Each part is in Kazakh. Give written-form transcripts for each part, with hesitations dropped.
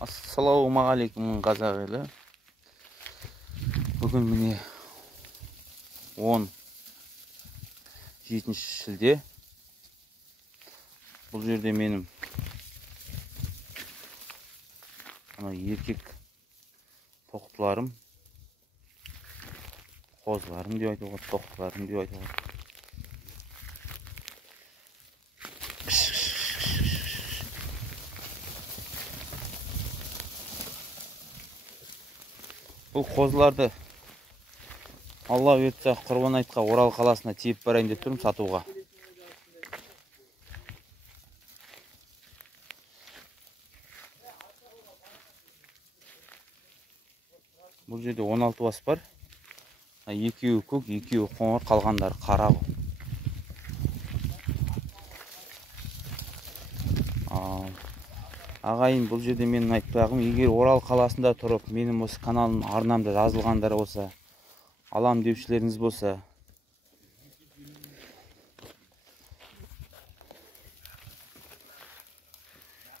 Ассалаумағалейкум қазақ елі. Бүгін міне 17 шілде. Бұл жерде менің еркек тоқтыларым, қозыларым деп айтуға, тоқтыларым деп айтуға. Бұл қозыларды Алла өтсе Құрбан айтқа Орал қаласына тиеп барайын деп тұрмын сатуға. Бұл жерде 16 бас бар. Екеуі көк, екеуі қоңыр, қалғандары қара. Ағайын, бұл жерде менің айтпағым, егер Орал қаласында тұрып, менің осы каналым арнамда жазылғандар болса, алам деушілеріңіз болса,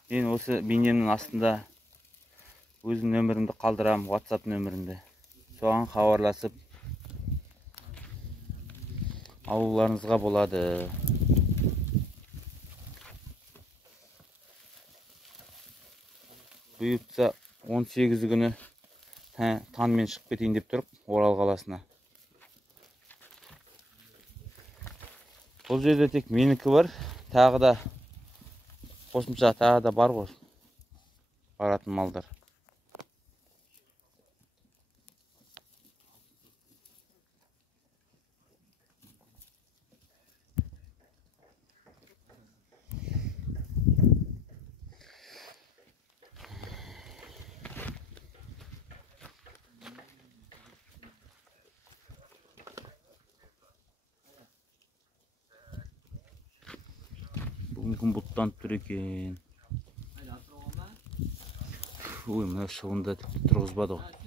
мен осы бейнемнің астында өзім нөмірімді қалдырам, WhatsApp нөмірімді. Соған хабарласып алуларыңызға болады. Бұйыртса 18 күні таңмен шығып кетейін деп тұрып, Орал қаласына. Бұл жерде тек менікі бар, тағы да қосымша тағы да бар ғой, баратын малдар. Бүгін бұлттан тұр екен. Ой, мына шылында тұрғызбады ғой.